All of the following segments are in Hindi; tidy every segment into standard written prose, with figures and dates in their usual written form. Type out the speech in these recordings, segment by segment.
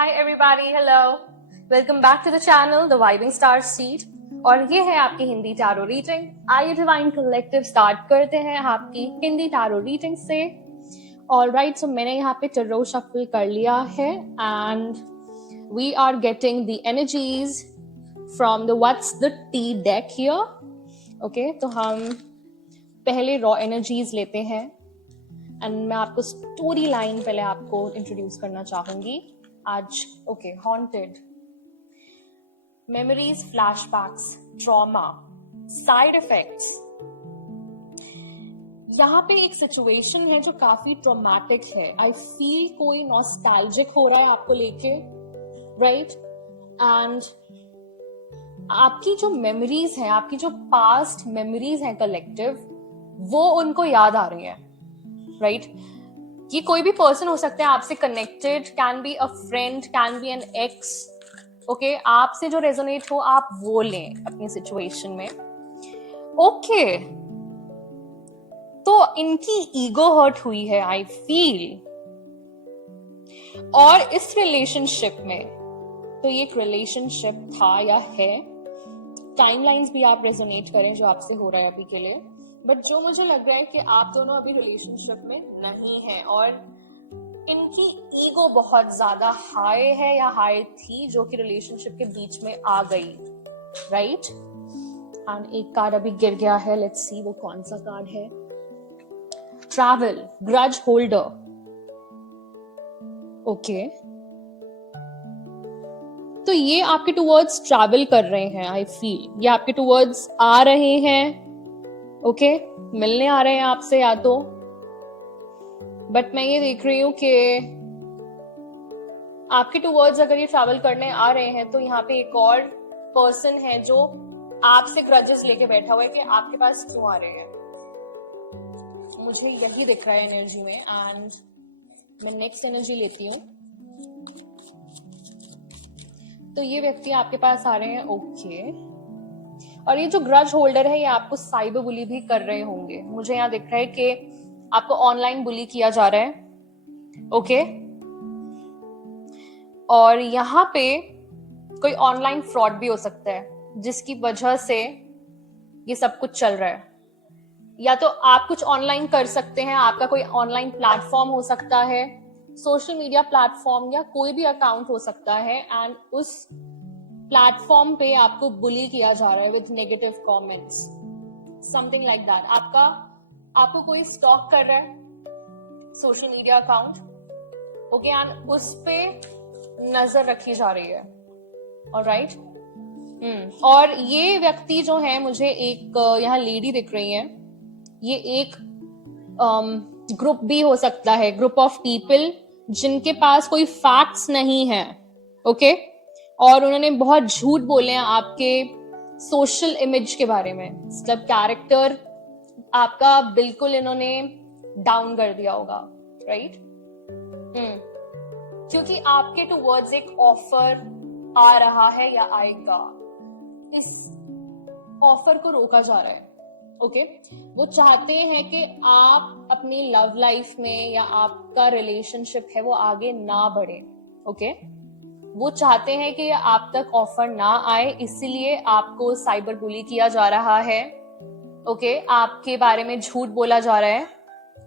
Hi everybody, hello. Welcome back to the channel, The Vibing Star Seed. और ये है आपकी हिंदी टैरो रीडिंग। आइए डिवाइन कलेक्टिव स्टार्ट करते हैं आपकी हिंदी टैरो रीडिंग से। ऑलराइट, सो मैंने यहाँ पे टैरो शफल कर लिया है and we are getting the energies from the what's the tea deck here. Okay, तो हम पहले रॉ एनर्जीज लेते हैं एंड मैं आपको स्टोरी लाइन पहले आपको इंट्रोड्यूस करना चाहूंगी आज। Okay, haunted, memories, flashbacks, trauma, side effects. यहाँ पे एक सिचुएशन है जो काफी ट्रॉमेटिक है। आई फील कोई नॉस्टैल्जिक हो रहा है आपको लेके, राइट? एंड आपकी जो मेमोरीज हैं, आपकी जो पास्ट मेमोरीज हैं कलेक्टिव, वो उनको याद आ रही है, राइट? ये कोई भी पर्सन हो सकता है आपसे connected, can be a friend, can be an ex. Okay, आपसे जो रेजोनेट हो आप वो लें अपनी सिचुएशन में। ओके, तो इनकी ईगो हर्ट हुई है आई फील, और इस रिलेशनशिप में, तो ये एक रिलेशनशिप था या है, टाइमलाइंस भी आप रेजोनेट करें जो आपसे हो रहा है अभी के लिए, बट जो मुझे लग रहा है कि आप दोनों अभी रिलेशनशिप में नहीं हैं और इनकी ईगो बहुत ज्यादा हाई है या हाई थी जो कि रिलेशनशिप के बीच में आ गई, राइट? एंड एक कार्ड अभी गिर गया है, लेट्स सी वो कौन सा कार्ड है। Travel, grudge holder. ओके, तो ये आपके टुवर्ड्स ट्रैवल कर रहे हैं आई फील, ये आपके टुवर्ड्स आ रहे हैं। ओके, मिलने आ रहे हैं आपसे या तो, बट मैं ये देख रही हूं कि आपके टुवर्ड्स अगर ये ट्रैवल करने आ रहे हैं तो यहाँ पे एक और पर्सन है जो आपसे ग्रजेस लेके बैठा हुआ है कि आपके पास क्यों आ रहे हैं। मुझे यही दिख रहा है एनर्जी में एंड मैं नेक्स्ट एनर्जी लेती हूँ। तो ये व्यक्ति आपके पास आ रहे हैं, ओके। और ये जो ग्रज होल्डर है ये आपको साइबर बुली भी कर रहे होंगे। मुझे यहाँ दिख रहा है कि आपको ऑनलाइन बुली किया जा रहा है, ओके। और यहाँ पे कोई ऑनलाइन फ्रॉड भी हो सकता है जिसकी वजह से ये सब कुछ चल रहा है। या तो आप कुछ ऑनलाइन कर सकते हैं, आपका कोई ऑनलाइन प्लेटफॉर्म हो सकता है, सोशल मीडिया प्लेटफॉर्म या कोई भी अकाउंट हो सकता है, एंड उस प्लेटफॉर्म पे आपको बुली किया जा रहा है with negative comments, something like that. आपको कोई स्टॉक कर रहा है social media account, okay, and उस पे नजर रखी जा रही है, ऑलराइट। और ये व्यक्ति जो है, मुझे एक यहाँ लेडी दिख रही है, ये एक ग्रुप भी हो सकता है, ग्रुप ऑफ पीपल जिनके पास कोई फैक्ट्स नहीं है, ओके, और उन्होंने बहुत झूठ बोले हैं आपके सोशल इमेज के बारे में, मतलब कैरेक्टर आपका बिल्कुल इन्होंने डाउन कर दिया होगा, राइट? क्योंकि आपके टुवर्ड्स एक ऑफर आ रहा है या आएगा, इस ऑफर को रोका जा रहा है, ओके। वो चाहते हैं कि आप अपनी लव लाइफ में या आपका रिलेशनशिप है वो आगे ना बढ़े, ओके। वो चाहते हैं कि आप तक ऑफर ना आए, इसीलिए आपको साइबर बुली किया जा रहा है, ओके। आपके बारे में झूठ बोला जा रहा है,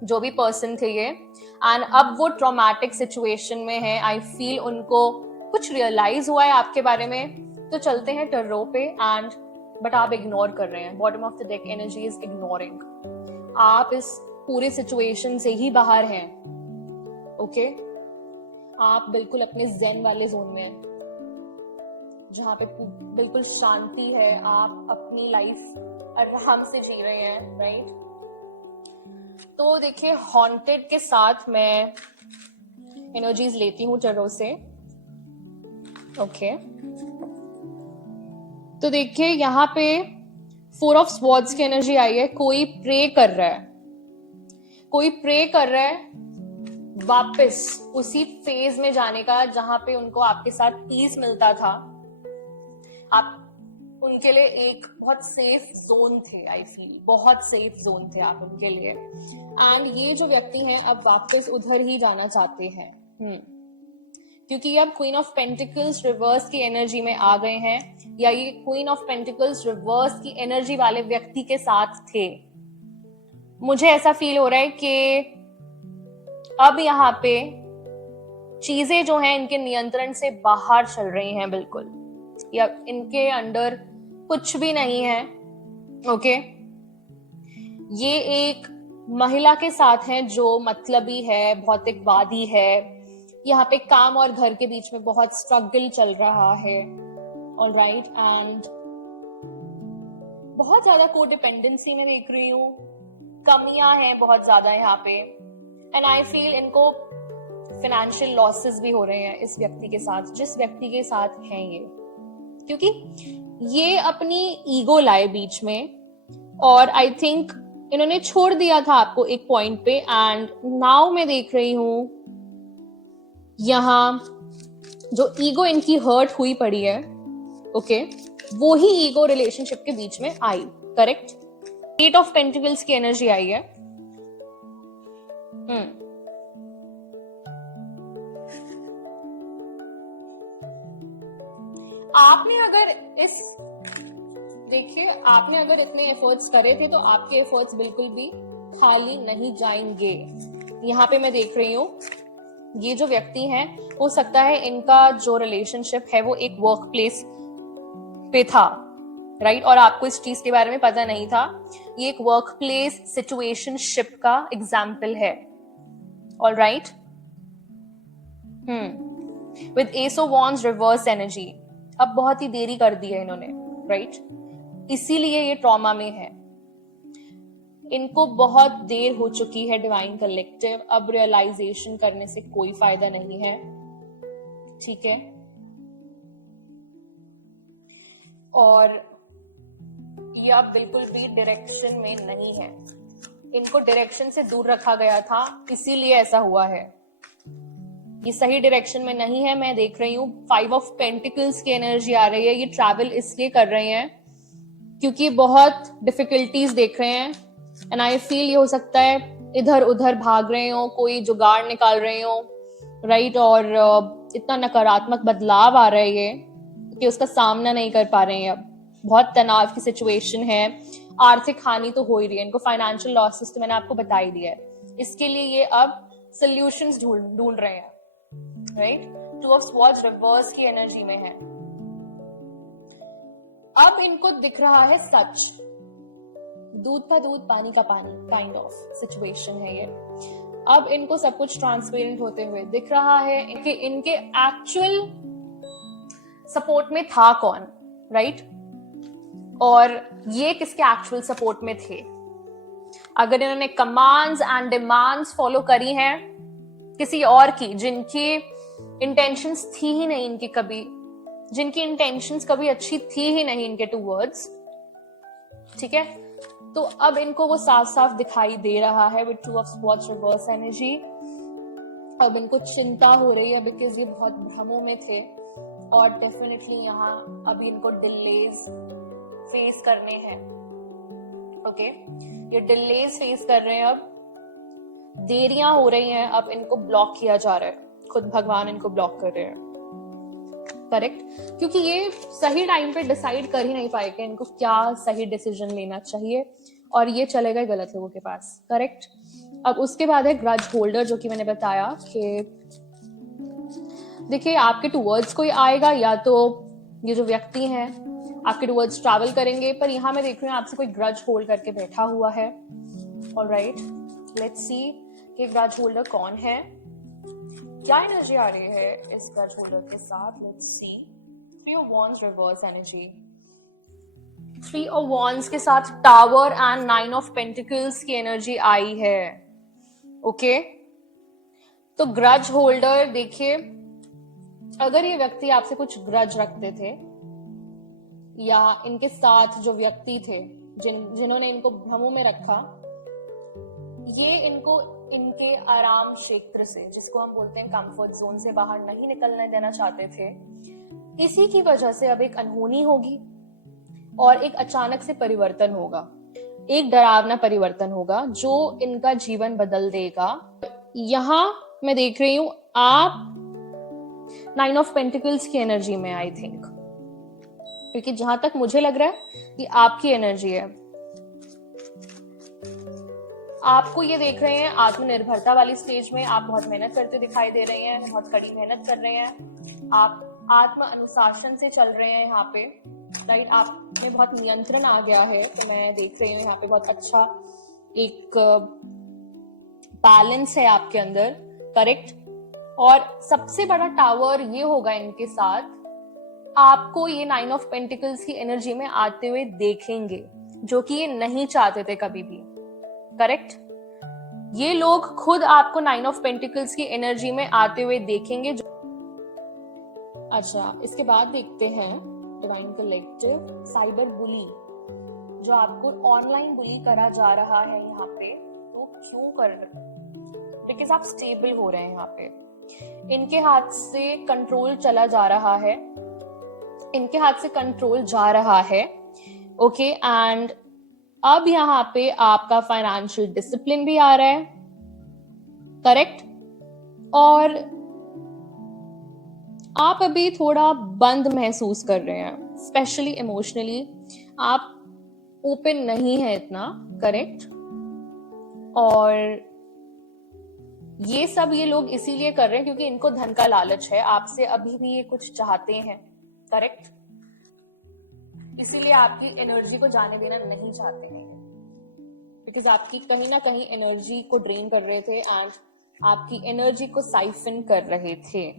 जो भी पर्सन थे ये, एंड अब वो ट्रॉमेटिक सिचुएशन में है। आई फील उनको कुछ रियलाइज हुआ है आपके बारे में। तो चलते हैं टर्रो पे, एंड बट आप इग्नोर कर रहे हैं। Bottom of the deck energy is ignoring. आप इस पूरे सिचुएशन से ही बाहर हैं, ओके। आप बिल्कुल अपने ज़ेन वाले जोन में हैं, जहां पे बिल्कुल शांति है, आप अपनी लाइफ आराम से जी रहे हैं, राइट? तो देखिए, हॉन्टेड के साथ मैं एनर्जीज लेती हूँ टैरो से, ओके। तो देखिए यहाँ पे 4 ऑफ स्वॉर्ड्स की एनर्जी आई है। कोई प्रे कर रहा है, कोई प्रे कर रहा है वापस उसी फेज में जाने का जहां पे उनको आपके साथ पीस मिलता था। आप उनके लिए एक बहुत सेफ जोन थे, आई फील बहुत सेफ जोन थे आप उनके लिए, एंड ये जो व्यक्ति हैं अब वापस उधर ही जाना चाहते हैं, क्योंकि अब क्वीन ऑफ पेंटिकल्स रिवर्स की एनर्जी में आ गए हैं, या ये क्वीन ऑफ पेंटिकल्स रिवर्स की एनर्जी वाले व्यक्ति के साथ थे। मुझे ऐसा फील हो रहा है कि अब यहाँ पे चीजें जो हैं इनके नियंत्रण से बाहर चल रही हैं बिल्कुल, या इनके अंडर कुछ भी नहीं है। ओके, ये एक महिला के साथ है जो मतलबी है, भौतिकवादी है। यहाँ पे काम और घर के बीच में बहुत स्ट्रगल चल रहा है। ऑलराइट, एंड बहुत ज्यादा कोडिपेंडेंसी में देख रही हूँ, कमियां हैं बहुत ज्यादा यहाँ पे। एंड आई फील इनको फाइनेंशियल लॉसेस भी हो रहे हैं इस व्यक्ति के साथ, जिस व्यक्ति के साथ हैं ये, क्योंकि ये अपनी ईगो लाए बीच में, और आई थिंक इन्होंने छोड़ दिया था आपको एक पॉइंट पे। एंड नाउ मैं देख रही हूं यहां जो ईगो इनकी हर्ट हुई पड़ी है, ओके, वो ही ईगो रिलेशनशिप के बीच में आई। करेक्ट, 8 ऑफ पेंटिकल्स की एनर्जी आई है। आपने अगर आपने अगर इतने एफर्ट्स करे थे तो आपके एफर्ट्स बिल्कुल भी खाली नहीं जाएंगे। यहाँ पे मैं देख रही हूँ ये जो व्यक्ति हैं, हो सकता है इनका जो रिलेशनशिप है वो एक वर्क प्लेस पे था, राइट, और आपको इस चीज के बारे में पता नहीं था। ये एक वर्क प्लेस सिचुएशनशिप का एग्जाम्पल है। Alright, with S of wands reverse energy, अब बहुत ही देरी कर दी है इन्होंने, राइट, इसीलिए ये ट्रॉमा में है। इनको बहुत देर हो चुकी है डिवाइन कलेक्टिव, अब रियलाइजेशन करने से कोई फायदा नहीं है। ठीक है, और ये अब बिल्कुल भी डायरेक्शन में नहीं है, इनको डायरेक्शन से दूर रखा गया था, इसीलिए ऐसा हुआ है। ये सही डायरेक्शन में नहीं है। मैं देख रही हूँ 5 ऑफ पेंटिकल्स की एनर्जी आ रही है। ये ट्रैवल इसलिए कर रहे हैं क्योंकि बहुत डिफिकल्टीज देख रहे हैं, एंड आई फील ये हो सकता है इधर उधर भाग रहे हो, कोई जुगाड़ निकाल रहे हो, राइट, और इतना नकारात्मक बदलाव आ रहा है ये कि उसका सामना नहीं कर पा रहे हैं। अब बहुत तनाव की सिचुएशन है, आर्थिक हानि तो हो ही रही है, इनको फाइनेंशियल लॉसेस तो मैंने आपको बता ही दिया है। इसके लिए ये अब सॉल्यूशंस ढूंढ रहे हैं, राइट। 2 ऑफ स्वॉर्ड्स रिवर्स की एनर्जी में है। अब इनको दिख रहा है सच, दूध का दूध पानी का पानी काइंड ऑफ सिचुएशन है ये। अब इनको सब कुछ ट्रांसपेरेंट होते हुए दिख रहा है कि इनके एक्चुअल सपोर्ट में था कौन, राइट, और ये किसके एक्चुअल सपोर्ट में थे। अगर इन्होंने कमांड्स एंड डिमांड्स फॉलो करी हैं किसी और की, जिनकी इंटेंशंस थी ही नहीं इनकी कभी, जिनकी इंटेंशंस कभी अच्छी थी ही नहीं इनके टूवर्ड्स, ठीक है, तो अब इनको वो साफ साफ दिखाई दे रहा है with 2 of swords reverse energy. अब इनको चिंता हो रही है बिकॉज ये बहुत भ्रमों में थे, और डेफिनेटली यहाँ अभी इनको डिलेज फेस करने हैं। ओके, ये डिलेज फेस कर रहे हैं, अब देरियां हो रही हैं, अब इनको ब्लॉक किया जा रहा है, खुद भगवान इनको ब्लॉक कर रहे हैं। करेक्ट, क्योंकि ये सही टाइम पे डिसाइड कर ही नहीं पाएंगे इनको क्या सही डिसीजन लेना चाहिए, और ये चले गए गलत लोगों के पास। करेक्ट, अब उसके बाद है ग्रज होल्डर, जो कि मैंने बताया कि देखिए आपके टूवर्ड्स कोई आएगा, या तो ये जो व्यक्ति हैं आपके टूवर्ड्स ट्रैवल करेंगे, पर यहाँ मैं देख रही हूँ आपसे कोई ग्रज होल्ड करके बैठा हुआ है। ऑलराइट, लेट्स सी कि ग्रज होल्डर कौन है, क्या एनर्जी आ रही है इस ग्रज होल्डर के साथ। Let's see, 3 of wands reverse energy, 3 of wands के साथ टावर एंड 9 ऑफ पेंटिकल्स की एनर्जी आई है। ओके, तो ग्रज होल्डर, देखिए अगर ये व्यक्ति आपसे कुछ ग्रज रखते थे, या इनके साथ जो व्यक्ति थे जिन्होंने इनको भ्रमों में रखा, ये इनको इनके आराम क्षेत्र से, जिसको हम बोलते हैं कंफर्ट जोन से, बाहर नहीं निकलने देना चाहते थे। इसी की वजह से अब एक अनहोनी होगी और एक अचानक से परिवर्तन होगा, एक डरावना परिवर्तन होगा जो इनका जीवन बदल देगा। यहां मैं देख रही हूं आप नाइन ऑफ पेंटिकल्स की एनर्जी में आई थिंक, क्योंकि जहां तक मुझे लग रहा है कि आपकी एनर्जी है, आपको ये देख रहे हैं आत्मनिर्भरता वाली स्टेज में आप बहुत मेहनत करते दिखाई दे रहे हैं, बहुत कड़ी मेहनत कर रहे हैं, आप आत्म अनुशासन से चल रहे हैं यहाँ पे, राइट। आप में बहुत नियंत्रण आ गया है, तो मैं देख रही हूँ यहाँ पे बहुत अच्छा एक बैलेंस है आपके अंदर, करेक्ट। और सबसे बड़ा टावर ये होगा इनके साथ, आपको ये नाइन ऑफ पेंटिकल्स की एनर्जी में आते हुए देखेंगे, जो कि ये नहीं चाहते थे कभी भी, करेक्ट। ये लोग खुद आपको नाइन ऑफ पेंटिकल्स की एनर्जी में आते हुए देखेंगे। अच्छा, इसके बाद देखते हैं डिवाइन कलेक्टिव, साइबर बुली, जो आपको ऑनलाइन बुली करा जा रहा है यहाँ पे, तो क्यों कर रहे हैं? बिकॉज आप स्टेबल हो रहे हैं यहाँ पे, इनके हाथ से कंट्रोल चला जा रहा है, इनके हाथ से कंट्रोल जा रहा है, ओके। एंड अब यहाँ पे आपका फाइनेंशियल डिसिप्लिन भी आ रहा है, करेक्ट। और आप अभी थोड़ा बंद महसूस कर रहे हैं, स्पेशली इमोशनली आप ओपन नहीं है इतना, करेक्ट। और ये सब ये लोग इसीलिए कर रहे हैं क्योंकि इनको धन का लालच है, आपसे अभी भी ये कुछ चाहते हैं, करेक्ट। इसीलिए आपकी एनर्जी को जाने देना नहीं चाहते हैं, बिकॉज आपकी कहीं ना कहीं एनर्जी को ड्रेन कर रहे थे एंड आपकी एनर्जी को साइफन कर रहे थे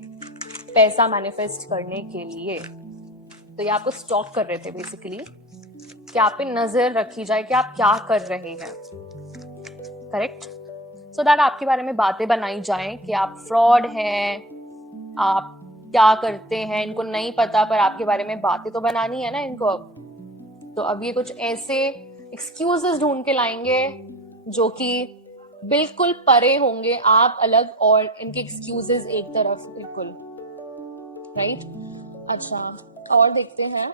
पैसा मैनिफेस्ट करने के लिए। तो ये आपको स्टॉक कर रहे थे बेसिकली, कि आप पे नजर रखी जाए कि आप क्या कर रहे हैं, करेक्ट। सो दैट आपके बारे में बातें बनाई जाए कि आप फ्रॉड हैं, आप क्या करते हैं, इनको नहीं पता, पर आपके बारे में बातें तो बनानी है ना इनको। तो अब ये कुछ ऐसे एक्सक्यूजेस ढूंढ के लाएंगे जो कि बिल्कुल परे होंगे, आप अलग और इनके एक्सक्यूजेस एक तरफ, बिल्कुल राइट। अच्छा, और देखते हैं,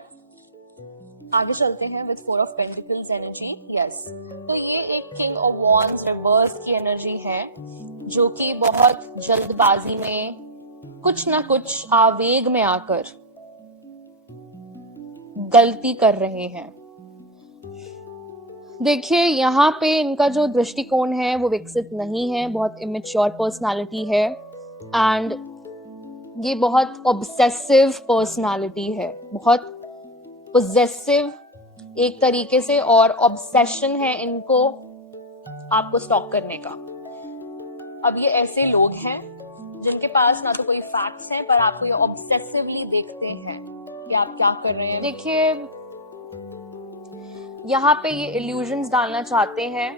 आगे चलते हैं with four of pentacles energy. Yes, तो ये एक किंग ऑफ वॉन्ड्स रिवर्स की एनर्जी है, जो कि बहुत जल्दबाजी में कुछ ना कुछ आवेग में आकर गलती कर रहे हैं। देखिए, यहाँ पे इनका जो दृष्टिकोण है वो विकसित नहीं है, बहुत इमेच्योर पर्सनालिटी है एंड ये बहुत ऑब्सेसिव पर्सनालिटी है, बहुत पोजेसिव एक तरीके से, और ऑब्सेशन है इनको आपको स्टॉक करने का। अब ये ऐसे लोग हैं जिनके पास ना तो कोई फैक्ट्स हैं, पर आपको ये ऑब्सेसिवली देखते हैं कि आप क्या कर रहे हैं। देखिए, यहाँ पे ये इल्यूजन्स डालना चाहते हैं,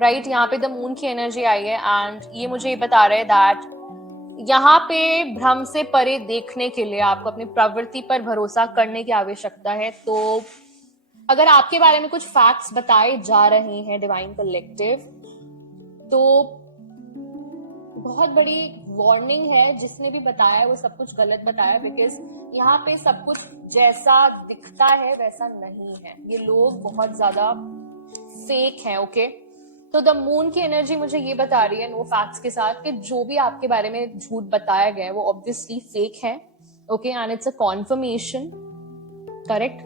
राइट। यहाँ पे द मून की एनर्जी आई है एंड ये मुझे ये बता रहे हैं दैट यहाँ पे भ्रम से परे देखने के लिए आपको अपनी प्रवृत्ति पर भरोसा करने की आवश्यकता है। तो अगर आपके बारे में कुछ फैक्ट्स बताए जा रहे हैं डिवाइन कलेक्टिव, तो बहुत बड़ी वार्निंग है, जिसने भी बताया वो सब कुछ गलत बताया, बिकॉज यहाँ पे सब कुछ जैसा दिखता है वैसा नहीं है, ये लोग बहुत ज्यादा फेक हैं, ओके। तो द मून की एनर्जी मुझे ये बता रही है, नो फैक्ट्स के साथ, कि जो भी आपके बारे में झूठ बताया गया है वो ऑब्वियसली फेक है, okay, and it's a confirmation, correct.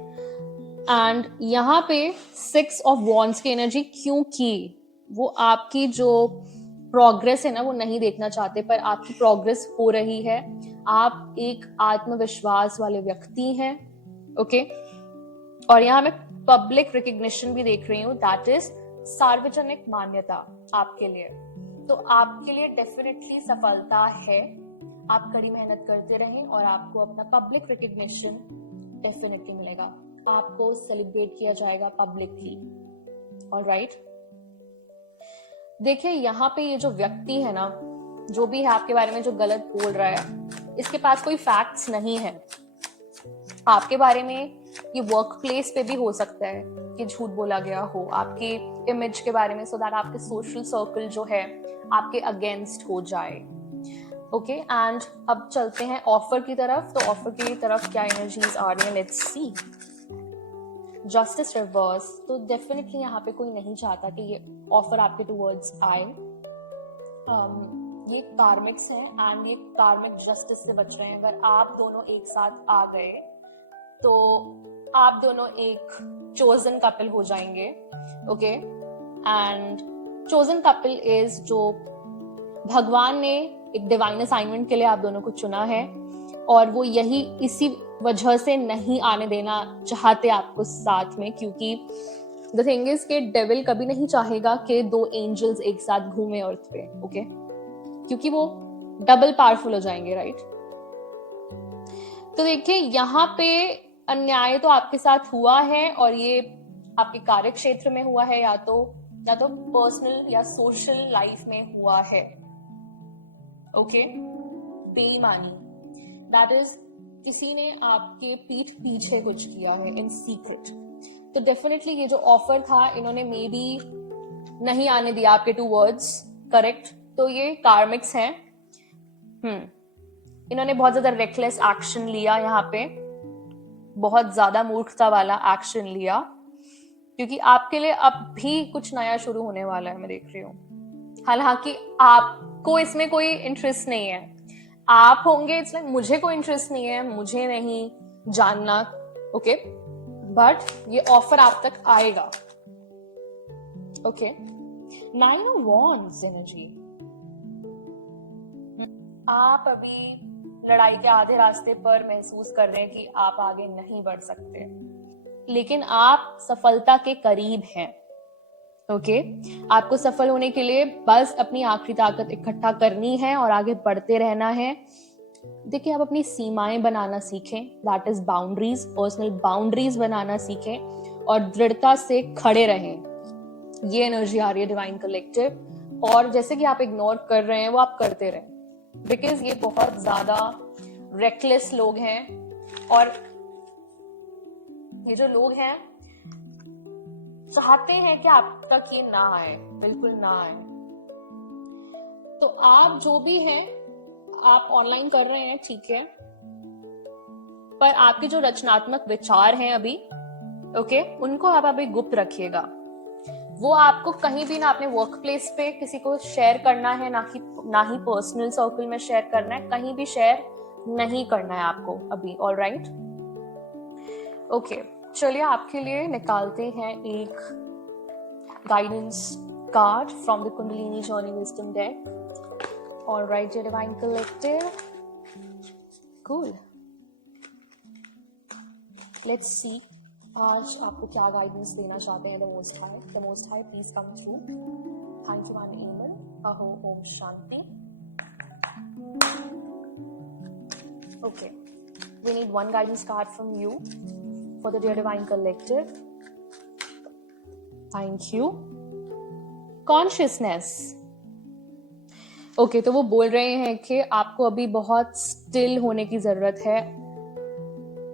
And यहाँ पे सिक्स ऑफ वॉन्ड्स की एनर्जी, क्योंकि वो आपकी जो प्रोग्रेस है ना वो नहीं देखना चाहते, पर आपकी प्रोग्रेस हो रही है, आप एक आत्मविश्वास वाले व्यक्ति हैं, ओके। और यहाँ मैं पब्लिक रिकग्निशन भी देख रही हूँ, दैट इज सार्वजनिक मान्यता आपके लिए। तो आपके लिए डेफिनेटली सफलता है, आप कड़ी मेहनत करते रहें और आपको अपना पब्लिक रिकग्निशन डेफिनेटली मिलेगा, आपको सेलिब्रेट किया जाएगा पब्लिकली, ऑलराइट। देखिए, यहाँ पे ये जो व्यक्ति है ना, जो भी है आपके बारे में जो गलत बोल रहा है, इसके पास कोई फैक्ट्स नहीं है आपके बारे में। ये वर्क प्लेस पे भी हो सकता है कि झूठ बोला गया हो आपकी इमेज के बारे में, सो दैट आपके सोशल सर्कल जो है आपके अगेंस्ट हो जाए, ओके। एंड अब चलते हैं ऑफर की तरफ। तो ऑफर की तरफ क्या एनर्जीज आ रही हैं, लेट्स सी। जस्टिस रिवर्स, तो डेफिनेटली यहाँ पे कोई नहीं चाहता कि ये ऑफर आपके टुवर्ड्स आए। ये कार्मिक्स हैं एंड ये कार्मिक जस्टिस से बच रहे हैं। अगर आप दोनों एक साथ आ गए तो आप दोनों एक चोजन कपल हो जाएंगे, okay. And chosen couple is जो भगवान ने एक डिवाइन असाइनमेंट के लिए आप दोनों को चुना है, और वो यही इसी वजह से नहीं आने देना चाहते आपको साथ में, क्योंकि द थिंग इज कि डेविल कभी नहीं चाहेगा कि दो एंजल्स एक साथ घूमे अर्थ पे, ओके, क्योंकि वो डबल पावरफुल हो जाएंगे, राइट। तो देखिए यहाँ पे अन्याय तो आपके साथ हुआ है, और ये आपके कार्य क्षेत्र में हुआ है, या तो पर्सनल या सोशल लाइफ में हुआ है, ओके। बेईमानी, दैट इज किसी ने आपके पीठ पीछे कुछ किया है इन सीक्रेट। तो डेफिनेटली ये जो ऑफर था इन्होंने मे बी नहीं आने दिया आपके टू वर्ड्स, करेक्ट। तो ये कार्मिक्स हैं। इन्होंने बहुत ज्यादा रेकलेस एक्शन लिया यहाँ पे, बहुत ज्यादा मूर्खता वाला एक्शन लिया, क्योंकि आपके लिए अब भी कुछ नया शुरू होने वाला है, मैं देख रही हूँ। हालांकि आपको इसमें कोई इंटरेस्ट नहीं है, आप होंगे इसलिए मुझे कोई इंटरेस्ट नहीं है, मुझे नहीं जानना, ओके, बट ये ऑफर आप तक आएगा, ओके। 9 of Wands एनर्जी, आप अभी लड़ाई के आधे रास्ते पर महसूस कर रहे हैं कि आप आगे नहीं बढ़ सकते, लेकिन आप सफलता के करीब हैं, ओके। आपको सफल होने के लिए बस अपनी आखिरी ताकत इकट्ठा करनी है और आगे बढ़ते रहना है। देखिए, आप अपनी सीमाएं बनाना सीखें, that is boundaries, personal boundaries बनाना सीखें, और दृढ़ता से खड़े रहें। ये एनर्जी आ रही है डिवाइन कलेक्टिव, और जैसे कि आप इग्नोर कर रहे हैं वो आप करते रहें, बिकॉज ये बहुत ज्यादा रेकलेस लोग हैं, और ये जो लोग हैं चाहते हैं कि आप तक ये ना आए, बिल्कुल ना आए। तो आप जो भी हैं, आप ऑनलाइन कर रहे हैं, ठीक है, पर आपके जो रचनात्मक विचार हैं अभी, ओके, उनको आप अभी गुप्त रखिएगा। वो आपको कहीं भी ना अपने वर्क प्लेस पे किसी को शेयर करना है, ना ही पर्सनल सर्कल में शेयर करना है, कहीं भी शेयर नहीं करना है आपको अभी, ऑलराइट, ओके। चलिए आपके लिए निकालते हैं एक guidance card from the Kundalini journey wisdom deck. Alright dear divine collective, cool, let's see आज आपको क्या गाइडेंस देना चाहते हैं the most high. The most high please come through. Thank you one एमल। अहो ओम शांति। Okay, we need one guidance card from you for the dear divine collective. Thank you. Consciousness. Okay, तो वो बोल रहे हैं कि आपको अभी बहुत स्टिल होने की जरूरत है।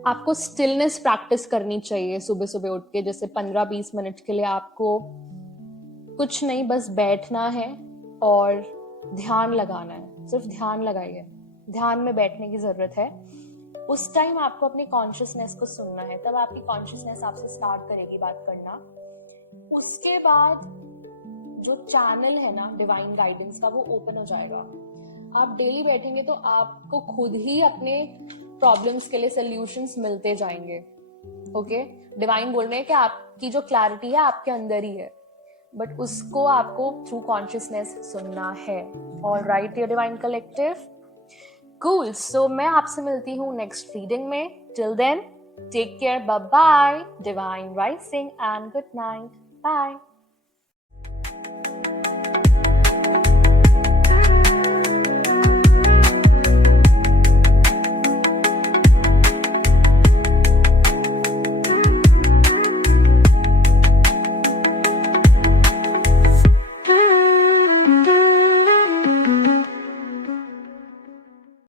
आपको स्टिलनेस प्रैक्टिस करनी चाहिए सुबह सुबह उठ के, जैसे 15-20 मिनट के लिए आपको कुछ नहीं, बस बैठना है और ध्यान लगाना है। सिर्फ ध्यान लगाइए, ध्यान में बैठने की जरूरत है। उस टाइम आपको अपनी कॉन्शियसनेस को सुनना है, तब आपकी कॉन्शियसनेस आपसे स्टार्ट करेगी बात करना। उसके बाद जो चैनल है ना डिवाइन गाइडेंस का, वो ओपन हो जाएगा। आप डेली बैठेंगे तो आपको खुद ही अपने प्रॉब्लम्स के लिए सॉल्यूशंस मिलते जाएंगे, ओके। डिवाइन बोल रहे हैं कि आपकी जो क्लैरिटी है आपके अंदर ही है, बट उसको आपको थ्रू कॉन्शियसनेस सुनना है। Alright dear divine collective, cool. So मैं आपसे मिलती हूँ नेक्स्ट रीडिंग में। Till then take care, bye bye, divine rising and good night, bye.